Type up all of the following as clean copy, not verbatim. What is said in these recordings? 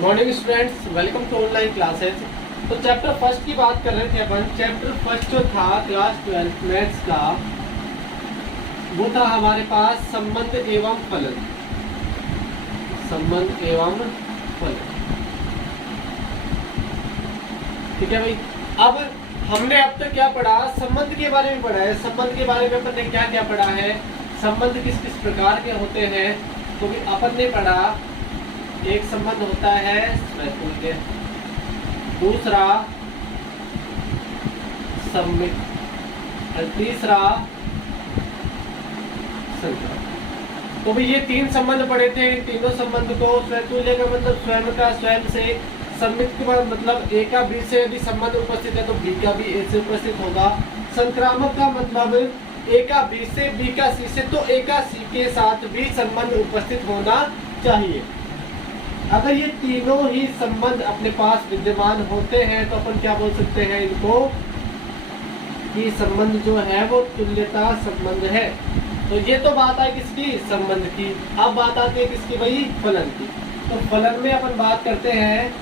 Morning students, welcome to online classes. तो chapter first की बात कर रहे थे अपन। चैप्टर फर्स्ट जो था क्लास 12 मैथ्स का, वो था हमारे पास संबंध एवं फलन। संबंध एवं फलन, ठीक है भाई। अब हमने अब तक क्या पढ़ा, संबंध के बारे में पढ़ा है। संबंध के बारे में अपन ने क्या क्या पढ़ा है, संबंध किस किस प्रकार के होते हैं, तो भी अपन ने पढ़ा। एक संबंध होता है स्वतुल्य, दूसरा सम्मित और तीसरा संकर। तो भी ये तीन संबंध पढ़े थे। इन तीनों संबंध को, स्वतुल्य का मतलब स्वयं का स्वयं से, सम्मित का मतलब ए का बी से यदि संबंध उपस्थित है तो बी का भी ए से उपस्थित होगा। संक्रामक का मतलब ए का बी से, बी का सी से, तो ए का सी के साथ भी संबंध उपस्थित होना चाहिए। अगर ये तीनों ही संबंध अपने पास विद्यमान होते हैं तो अपन क्या बोल सकते हैं इनको, कि संबंध जो है वो तुल्यता संबंध है। तो ये तो बात आई किसकी, संबंध की। अब बात आती है किसकी भाई, फलन की। तो फलन में अपन बात करते हैं,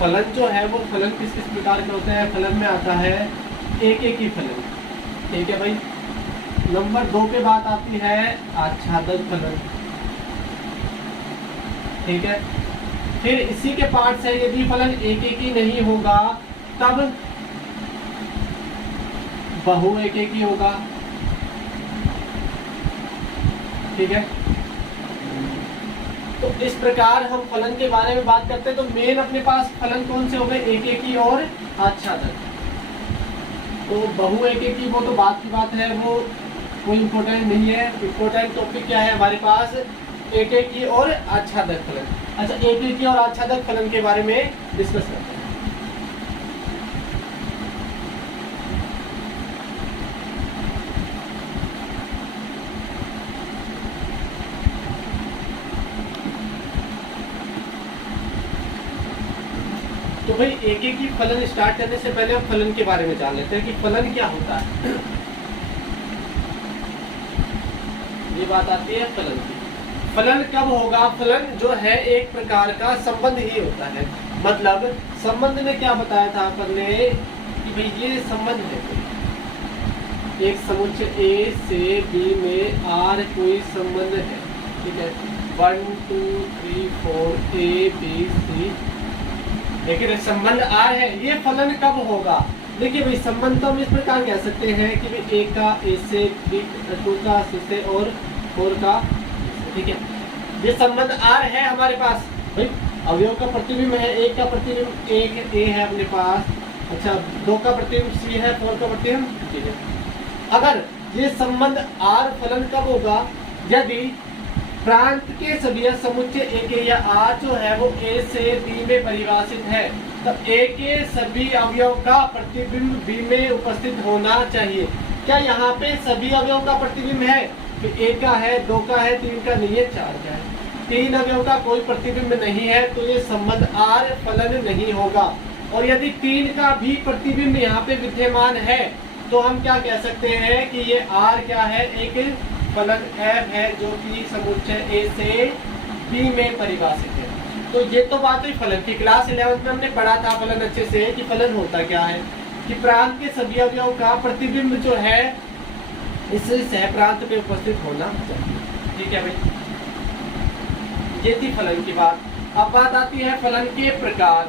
फलन जो है वो फलन किस किस प्रकार के होते हैं। फलन में आता है एक एक ही फलन, ठीक है भाई। नंबर 2 पे बात आती है आच्छादक फलन, ठीक है। फिर इसी के पार्ट से यदि फलन एक एक ही नहीं होगा तब बहु एक एक ही होगा, ठीक है। तो इस प्रकार हम फलन के बारे में बात करते हैं। तो मेन अपने पास फलन कौन से हो गए, एक एक ही और आच्छादक। तो बहु एक एक ही वो तो बात की बात है, वो कोई इंपॉर्टेंट नहीं है। इंपॉर्टेंट टॉपिक क्या है हमारे पास, एक एक ही और आच्छादक फलन। अच्छा, एक एक ही और आच्छादक फलन के बारे में डिस्कस करते हैं। तो भाई एक एक ही फलन स्टार्ट करने से पहले हम फलन के बारे में जान लेते हैं कि फलन क्या होता है। ये बात आती है फलन की। फलन कब होगा, फलन जो है एक प्रकार का संबंध ही होता है। मतलब संबंध में क्या बताया था अपन ने कि भाई ये संबंध है, एक समुच्चय ए से बी में आर कोई संबंध है, ठीक है। 1 2 3 4 ए बी सी, लेकिन संबंध आर है। ये फलन कब होगा, देखिए भाई संबंध तो हम इस प्रकार कह सकते हैं कि भाई ए का ए से, बी 2 का सी से और 4 का, ठीक है। ये संबंध आर है हमारे पास। भाई अवयव का प्रतिबिंब है, एक का प्रतिबिंब एक ए है अपने पास, अच्छा 2 का प्रतिबिंब सी है, 4 का प्रतिबिंब डी है। अगर ये संबंध आर फलन कब होगा, यदि प्रांत के सभी समुच्चय ए के या आर जो है वो ए से बी में परिभाषित है, तब ए के सभी अवयव का प्रतिबिंब बी में उपस्थित होना चाहिए। क्या यहाँ पे सभी अवयव का प्रतिबिंब है, एक का है, 2 का है, 3 का नहीं है, 4 का है, 3 अवयव का कोई प्रतिबिंब नहीं है, तो ये संबंध आर फलन नहीं होगा। और यदि 3 का भी प्रतिबिंब यहाँ पे विद्यमान है तो हम क्या कह सकते हैं कि ये आर क्या है, एक फलन एफ है जो कि समुच्चय ए से बी में परिभाषित है। तो ये तो बात हुई फलन की। क्लास 11 में हमने पढ़ा था फलन अच्छे से कि फलन होता क्या है, कि प्रांत के सभी अवयव का प्रतिबिंब जो है इस सह प्रांत पे उपस्थित होना चाहिए, ठीक है भाई। ये थी फलन की बात। अब बात आती है फलन के प्रकार।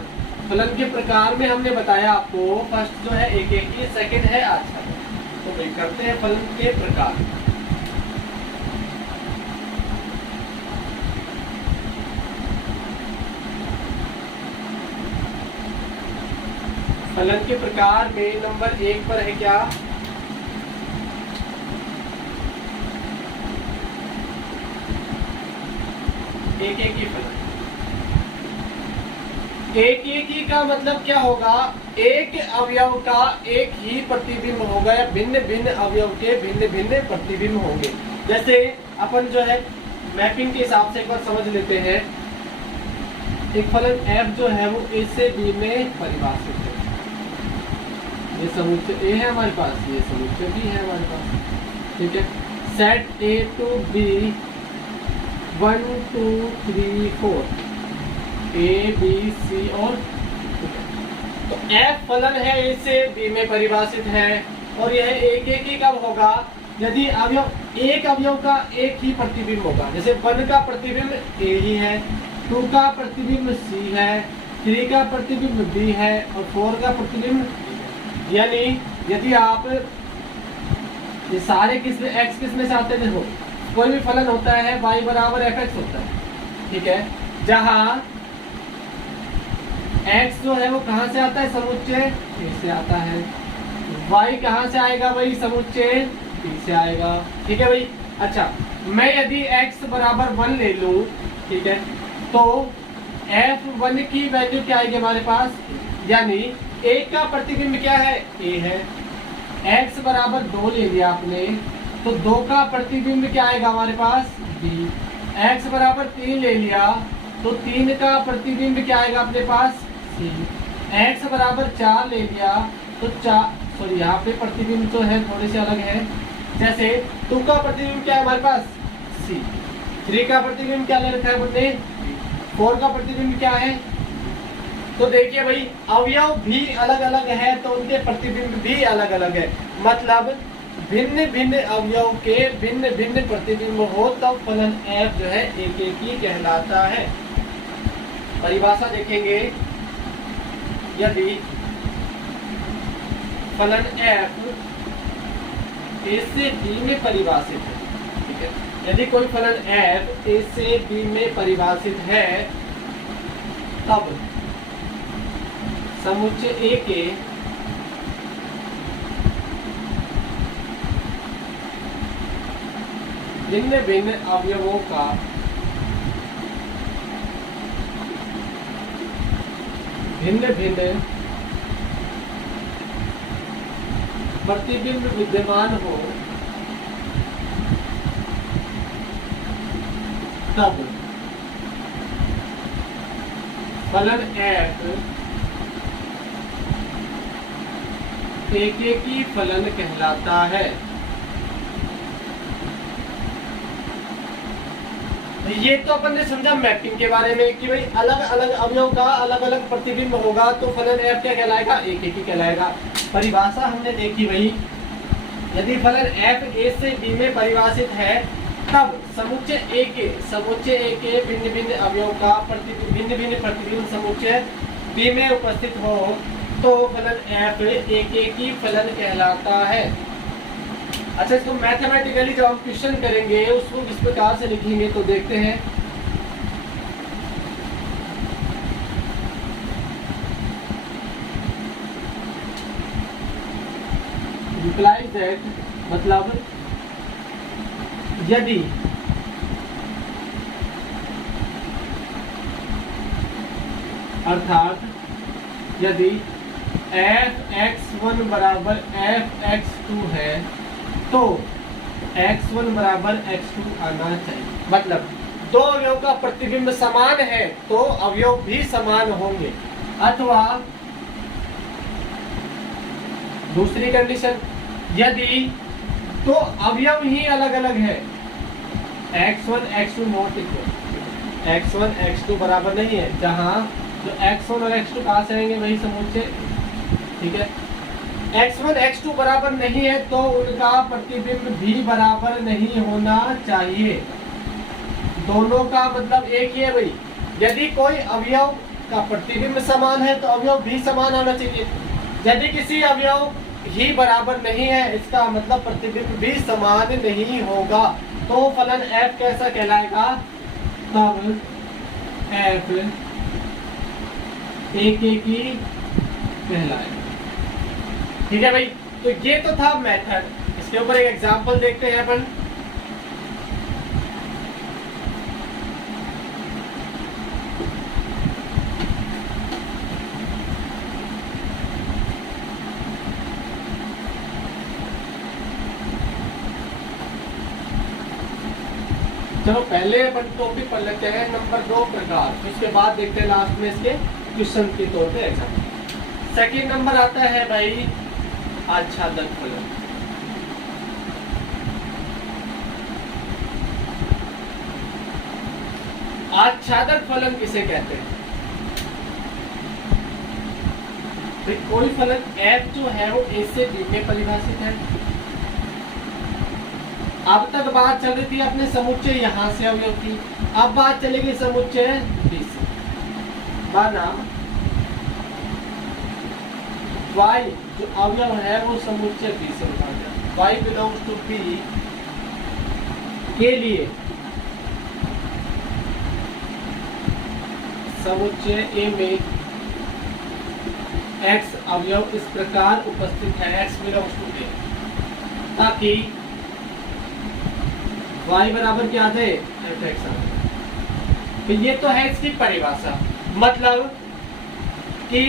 फलन के प्रकार में हमने बताया आपको, फर्स्ट जो है एक एक ही, सेकंड है आच्छादक। तो भाई करते हैं फलन के प्रकार। फलन के प्रकार में नंबर 1 पर है क्या, एक एक ही फलन। एक एक ही का मतलब क्या होगा, एक अवयव का एक ही प्रतिबिंब होगा या भिन्न भिन्न अवयव के भिन्न भिन्न प्रतिबिंब होंगे। जैसे अपन जो है मैपिंग के हिसाब से एक बार समझ लेते हैं। एक फलन f जो है वो a से b में परिभाषित है। ये समुच्चय a है हमारे पास, ये समुच्चय b है हमारे पास, ठीक है। Set a to b 1 2 3 4 A B C और तो F फलन है A से B में परिभाषित है और यह एक एक ही कब होगा यदि अवयव एक अवयव का एक ही प्रतिबिंब होगा। जैसे 1 का प्रतिबिंब A ही है, 2 का प्रतिबिंब C है, 3 का प्रतिबिंब B है और 4 का प्रतिबिंब D है। यानी यदि आप ये सारे किसमें x किसमें से आते देखो कोई भी फलन होता है y बराबर fx होता है, ठीक है, जहां x जो है वो कहां से आता है समुच्चय A से आता है, y कहां से आएगा भाई समुच्चय B से आएगा, ठीक है भाई। अच्छा मैं यदि x बराबर 1 ले लूं, ठीक है, तो f1 की वैल्यू क्या आएगी हमारे पास, यानी एक का प्रतिबिंब क्या है A है, x बराबर 2 ले लिया आपने तो 2 का प्रतिबिंब क्या आएगा हमारे पास B, x बराबर 3 ले लिया तो 3 का प्रतिबिंब क्या आएगा अपने पास C, x बराबर 4 ले लिया तो 4 सॉरी यहाँ पे प्रतिबिंब तो है थोड़े से अलग है, जैसे 2 का प्रतिबिंब क्या है हमारे पास C, 3 का प्रतिबिंब क्या ले रखा है अपने, 4 का प्रतिबिंब क्या है। तो देखिए भाई अवयव भी अलग अलग है तो उनके प्रतिबिंब भी अलग अलग है, मतलब भिन्न भिन्न अवयव के भिन्न भिन्न प्रतिबिंब हो तब फलन f जो है एक एक ही कहलाता है। परिभाषा देखेंगे, यदि फलन f a से b में परिभाषित है, ठीक है, यदि कोई फलन f a से b में परिभाषित है तब समुच्चय A के भिन्न भिन्न अवयवों का भिन्न भिन्न प्रतिबिंब विद्यमान हो तब फलन f एक एक ही फलन कहलाता है। ये तो अपन ने समझा मैपिंग के बारे में कि भाई अलग अलग अवयव का अलग अलग प्रतिबिंब होगा तो फलन f क्या कहलाएगा एक एक ही कहलाएगा। परिभाषा हमने देखी भाई, यदि फलन f a से b में परिभाषित है तब समुच्चय A के भिन्न भिन्न अवयव का भिन्न भिन्न प्रतिबिंब समुच्चय B में उपस्थित हो तो फलन f एक एक ही फलन कहलाता है। अच्छा इसको मैथमेटिकली जब हम क्वेश्चन करेंगे उसको किस प्रकार से लिखेंगे तो देखते हैं। implies that मतलब यदि अर्थात यदि f(x1) बराबर f(x2) है तो x1 बराबर x2 आना चाहिए, मतलब दो अवयव का प्रतिबिंब समान है तो अवयव भी समान होंगे। अथवा दूसरी कंडीशन, यदि तो अवयव ही अलग अलग है, x1 x2 not equal, x1 x2 बराबर नहीं है, जहां तो x1 और x2 कहां से आएंगे वही समुच्चय, ठीक है, x1 x2 बराबर नहीं है तो उनका प्रतिबिंब भी बराबर नहीं होना चाहिए। दोनों का मतलब एक ही है भाई, यदि कोई अवयव का प्रतिबिंब समान है तो अवयव भी समान होना चाहिए। यदि किसी अवयव ही बराबर नहीं है इसका मतलब प्रतिबिंब भी समान नहीं होगा तो फलन f कैसा कहलाएगा, तब f एक एक ही कहलाएगा। ठीक है भाई, तो ये तो था मेथड, इसके ऊपर एक एग्जांपल देखते हैं अपन। चलो पहले अपन टॉपिक पढ़ लेते हैं नंबर 2 प्रकार, उसके बाद देखते हैं लास्ट में इसके क्वेश्चन के तौर पे एग्जाम्पल। सेकंड नंबर आता है भाई आच्छादक फलन। आच्छादक फलन किसे कहते हैं? तो कोई फलन f जो है वो a से b में परिभाषित है। अब तक बात चल रही थी अपने समुच्चय यहां से अवयव की, अब बात चलेगी समुच्चय b से। माना y जो अवयव है वो समुच्चय b से विभाजित, y बिलोंग्स टू b के लिए समुच्चय a में x अवयव इस प्रकार उपस्थित है, x बिलोंग्स टू a, ताकि y बराबर क्या है fx आ जाए। तो ये तो है इसकी परिभाषा, मतलब कि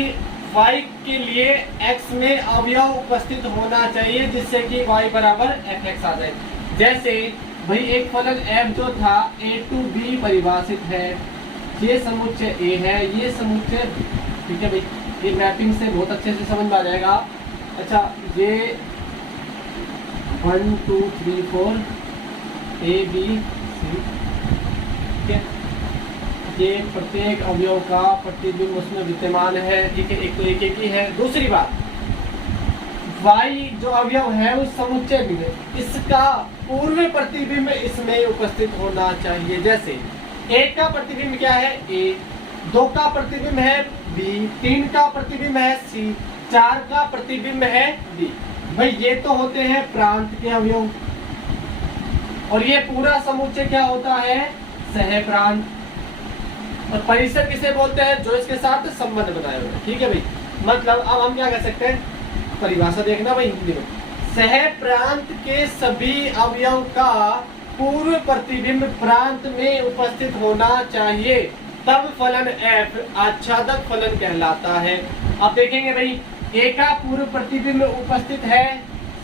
y के लिए x में अवयव उपस्थित होना चाहिए जिससे कि y बराबर fx आ जाए। जैसे भाई एक फलन f जो था a to b परिभाषित है, ये समुच्चय a है, ये समुच्चय, ठीक है भाई, ये मैपिंग से बहुत अच्छे से समझ में आ जाएगा। अच्छा, ये 1 2 3 4 a b c, ठीक है, ये प्रत्येक अवयव का प्रतिबिंब उसमें विद्यमान है, ठीक है, एक तो एक ही है। दूसरी बात, y जो अवयव है उस समुच्चय में इसका पूर्व प्रतिबिंब इसमें उपस्थित होना चाहिए। जैसे एक का प्रतिबिंब क्या है a, 2 का प्रतिबिंब है b, 3 का प्रतिबिंब है c, 4 का प्रतिबिंब है d। भाई ये तो होते हैं प्रांत के अवयव, और ये पूरा समुच्चय क्या होता है, सह प्रांत। और परिसर किसे बोलते हैं, जो इसके साथ संबंध बनाए हुए, ठीक है भाई। मतलब अब हम क्या कह सकते हैं, परिभाषा देखना भाई हिंदी में, सह प्रांत के सभी अवयव का पूर्व प्रतिबिंब प्रांत में उपस्थित होना चाहिए, तब फलन f आच्छादक फलन कहलाता है। अब देखेंगे भाई, a का पूर्व प्रतिबिंब उपस्थित है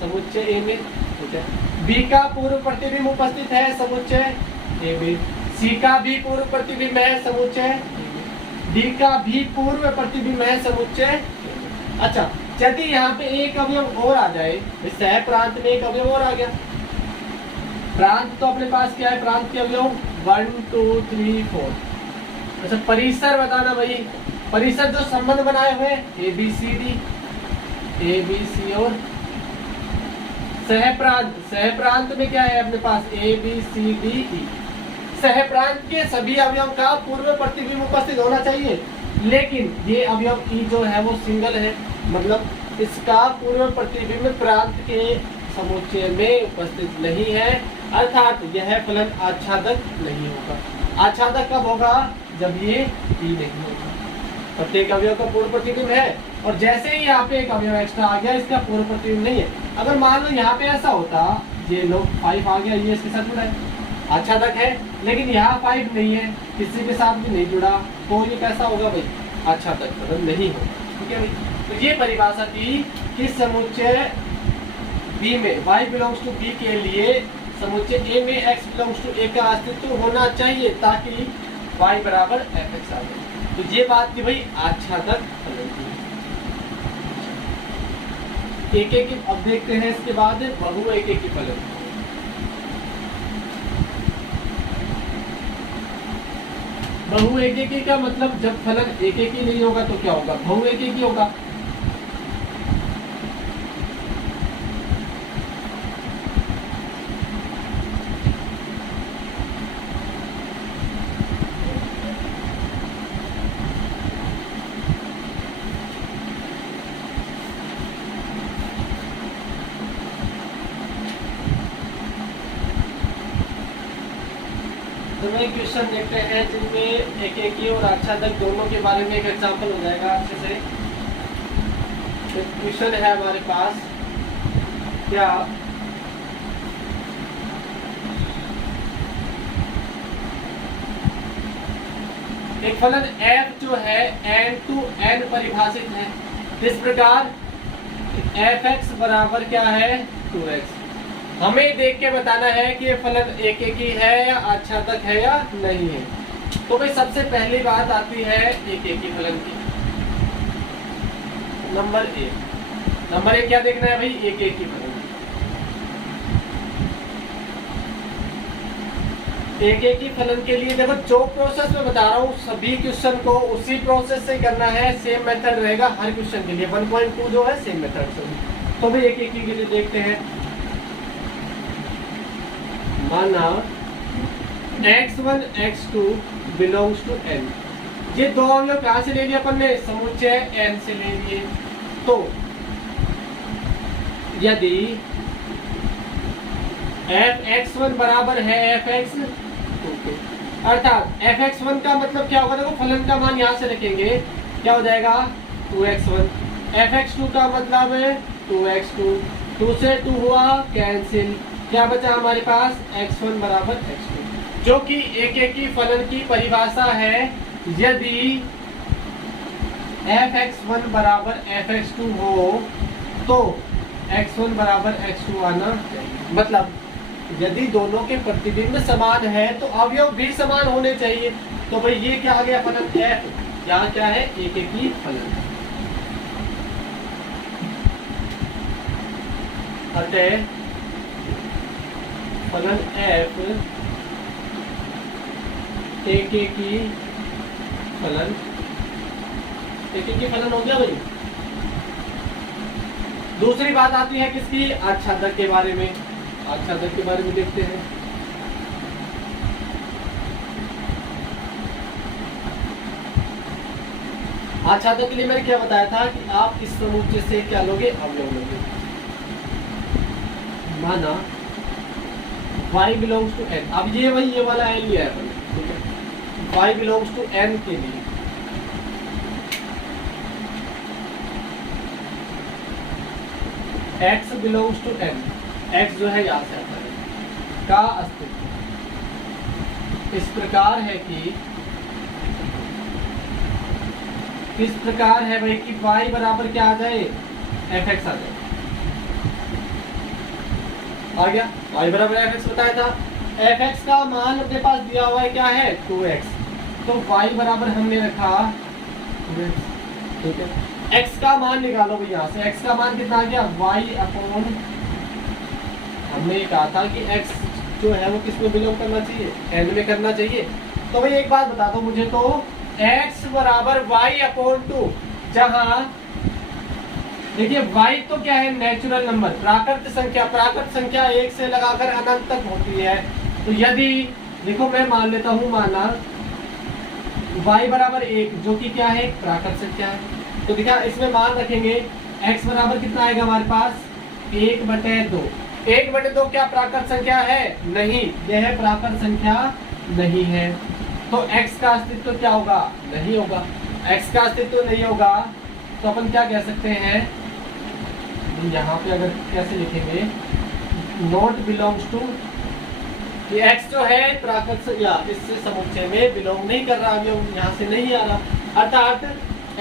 समुच्चय a में, ठीक है, b का पूर्व प्रतिबिंब उपस्थित है समुच्चय a में, c का भी पूर्व प्रतिबिंब है समुच्चय, d का भी पूर्व प्रतिबिंब है समुच्चय। अच्छा, यदि यहाँ पे एक अवयव और आ जाए, सह प्रांत में एक अवयव और आ गया, प्रांत तो अपने पास क्या है, प्रांत के अवयव 1 2 3 4। अच्छा, परिसर बताना भाई, परिसर जो संबंध बनाए हुए A B C D, A B C, और सह प्रांत, सह प्रांत में क्या है अपने पास ए बी सी डी ई। सह प्रांत के सभी अवयव का पूर्व प्रतिबिंब उपस्थित होना चाहिए, लेकिन ये अवयव ई जो है वो सिंगल है, मतलब इसका पूर्व प्रतिबिंब प्रांत के समुच्चय में उपस्थित नहीं है, अर्थात यह फलन आच्छादक नहीं होगा। आच्छादक कब होगा, जब ये ई नहीं होगा। प्रत्येक अवयव का पूर्व प्रतिबिंब है, और जैसे ही यहाँ पे एक अवयव एक्स्ट्रा आ गया, इसका पूर्व प्रतिबिंब नहीं है। अगर मान लो यहाँ पे ऐसा होता, ये लो 5 आ गया, ये इसके साथ जुड़ा है, आच्छादक है, लेकिन यहाँ 5 नहीं है, किसी के साथ भी नहीं जुड़ा, तो ये कैसा होगा भाई, आच्छादक फलन नहीं होगा, ठीक है भाई। तो ये परिभाषा थी कि समुच्चय B में y बिलोंग्स टू B के लिए समुच्चय A में x बिलोंग्स टू A का अस्तित्व होना चाहिए, ताकि y बराबर fx आ जाए। तो ये बात थी भाई आच्छादक फलन की। एक अब देखते हैं इसके बाद बहु एक फलन। बहु एक का मतलब जब फलन एक नहीं होगा तो क्या होगा, बहु एक होगा। क्वेश्चन देखते हैं जिनमें एक और आच्छादक दोनों के बारे में एक एग्जांपल हो जाएगा अच्छे से। क्वेश्चन है हमारे पास, क्या एक फलन f जो है n to n परिभाषित है इस प्रकार, fx बराबर क्या है 2x। हमें देख के बताना है कि ये फलन एक ही है या आच्छादक है या नहीं है। तो भाई सबसे पहली बात आती है एक ही फलन की। नंबर एक क्या देखना है भाई, एक ही फलन। एक एक ही फलन के लिए देखो जो प्रोसेस मैं बता रहा हूँ सभी क्वेश्चन को उसी प्रोसेस से करना है, सेम मेथड रहेगा हर क्वेश्चन के लिए। 1.2 जो है सेम मेथड से। तो भी एक एक के लिए देखते हैं। माना x1 x2 belongs to n, ये दो अवयव कहां से ले लिए अपन ने, समुच्चय n से ले लिए। तो यदि fx1 बराबर है fx2 अर्थात fx1 का मतलब क्या होगा, देखो फलन का मान यहां से रखेंगे, क्या हो जाएगा 2x1। fx2 का मतलब है 2x2, 2 से 2 हुआ कैंसिल, क्या बचा हमारे पास x1 बराबर x2, जो कि एक एक की फलन की परिभाषा है। यदि fx1 बराबर fx2 हो तो x1 बराबर x2 आना चाहिए। मतलब यदि दोनों के प्रतिबिंब समान है तो अवयव भी समान होने चाहिए। तो भाई ये क्या आ गया फलन f, यहाँ क्या है एक एक ही फलन। अतः फलन f एक एक ही फलन, एक एक ही फलन हो गया भाई। दूसरी बात आती है किसकी, आच्छादक के बारे में। आच्छादक के बारे में देखते हैं। आच्छादक के लिए मैंने क्या बताया था कि आप इस समुच्चय से क्या लोगे, अवयव लोगे। माना y बिलोंग्स टू n, अब ये वही ये वाला n लिया है अपन, ठीक है। y बिलोंग्स टू n के लिए x belongs to n, x जो है यहाँ से आता है का अस्तित्व इस प्रकार है कि किस प्रकार है भाई कि y बराबर क्या आ जाए, fx आ जाए। आ गया, y बराबर fx बताया था। fx का मान अपने पास दिया हुआ है क्या है 2x, तो y बराबर हमने रखा 2x, ठीक है। x का मान निकालो भाई यहाँ से, x का मान कितना आ गया y अपॉन, हमने ये कहा था कि x जो है वो किस में बिलोंग करना चाहिए, n में करना चाहिए। तो भाई एक बात बता दो मुझे, तो x बराबर y अपॉन 2, जहां देखिए y तो क्या है नेचुरल नंबर, प्राकृत संख्या, प्राकृत संख्या 1 से लगाकर अनंत तक होती है। तो यदि देखो मैं मान लेता हूं, माना y बराबर 1 जो कि क्या है प्राकृत संख्या है, तो देखा इसमें मान रखेंगे x बराबर कितना आएगा हमारे पास 1/2। 1/2 क्या प्राकृत संख्या है, नहीं, यह है प्राकृत संख्या नहीं है। तो x का अस्तित्व क्या होगा, नहीं होगा। x का अस्तित्व नहीं होगा तो अपन क्या कह सकते हैं, यहाँ पे अगर कैसे लिखेंगे, नॉट बिलोंग्स टू, ये x जो है प्राकृत संख्या इससे समुच्चय में बिलोंग नहीं कर रहा, अभी यहाँ से नहीं आ रहा, अर्थात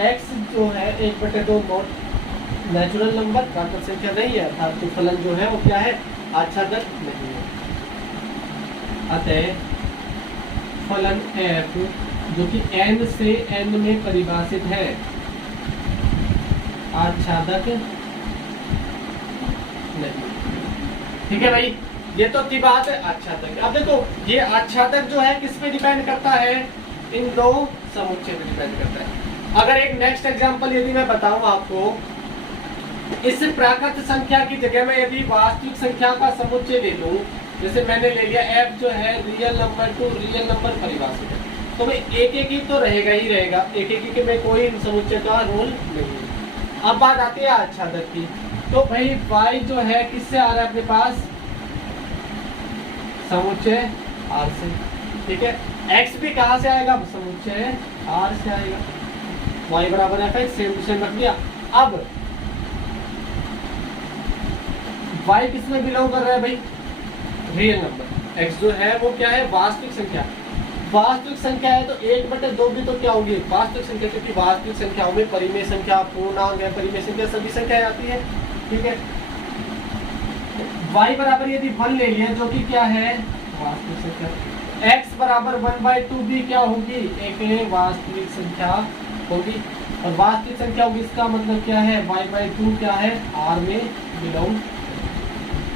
x जो है 1/2 नॉट नेचुरल नंबर, प्राकृत संख्या नहीं है, अर्थात तो फलन जो है वो क्या है आच्छादक नहीं है। अतः फलन f जो कि n से n में परिभाषित है आच्छादक नहीं। ठीक है भाई, ये तो की बात है आच्छादक। अब देखो ये आच्छादक जो है किस पे डिपेंड करता है, इन दो समुच्चय पे डिपेंड करता है। अगर एक नेक्स्ट एग्जांपल यदि मैं बताऊं आपको, इस प्राकृत संख्या की जगह में यदि वास्तविक संख्या का समुच्चय ले लूं, जैसे मैंने ले लिया f जो है real number two real number परिभाषित है, तो भाई एक एक ही तो रहेगा ही रहेगा, एक एक ही में कोई समुच्चय का रोल नहीं है। अब बात आती है आच्छादक की, तो भाई y जो है किससे आ रहा है अपने पास, समुच्चय r से, ठीक है। x भी कहां से आएगा, समुच्चय r से आएगा। y बराबर fx, सेम टू सेम रख दिया। अब y किस में बिलोंग कर रहा है भाई, रियल नंबर। x जो है वो क्या है वास्तविक संख्या, वास्तविक संख्या है तो 1/2 भी तो क्या होगी वास्तविक संख्या, क्योंकि वास्तविक संख्याओं में परिमेय संख्या, पूर्णांक है, परिमेय संख्या सभी संख्याएं आती है, ठीक है। y बराबर यदि 1 ले लिया जो कि क्या है वास्तविक संख्या, x बराबर 1/2 भी क्या होगी एक वास्तविक संख्या होगी, और वास्तविक संख्या होगी इसका मतलब क्या है y/2 क्या है r में बिलोंग,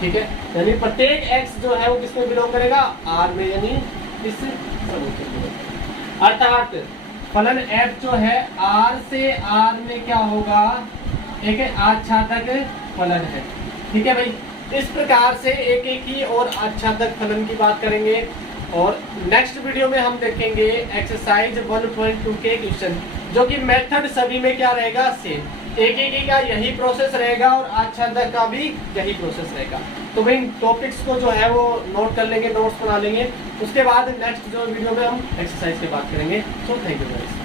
ठीक है। यानी प्रत्येक x जो है वो किसमें बिलोंग करेगा, r में, यानी इस समोच्च को। अर्थात फलन f जो है r से r में क्या होगा, एक आच्छादक फलन है। ठीक है भाई, इस प्रकार से एक एक ही और आच्छादक फलन की बात करेंगे। और नेक्स्ट वीडियो में हम देखेंगे एक्सरसाइज 1.2 के क्वेश्चन, जो कि मेथड सभी में क्या रहेगा, सेम। एक एक का यही प्रोसेस रहेगा और आच्छादक का भी यही प्रोसेस रहेगा। तो भाई टॉपिक्स को जो है वो नोट कर लेंगे, नोट्स बना लेंगे। उसके बाद नेक्स्ट जो वीडियो में हम एक्सरसाइज की बात करेंगे। So thank you guys.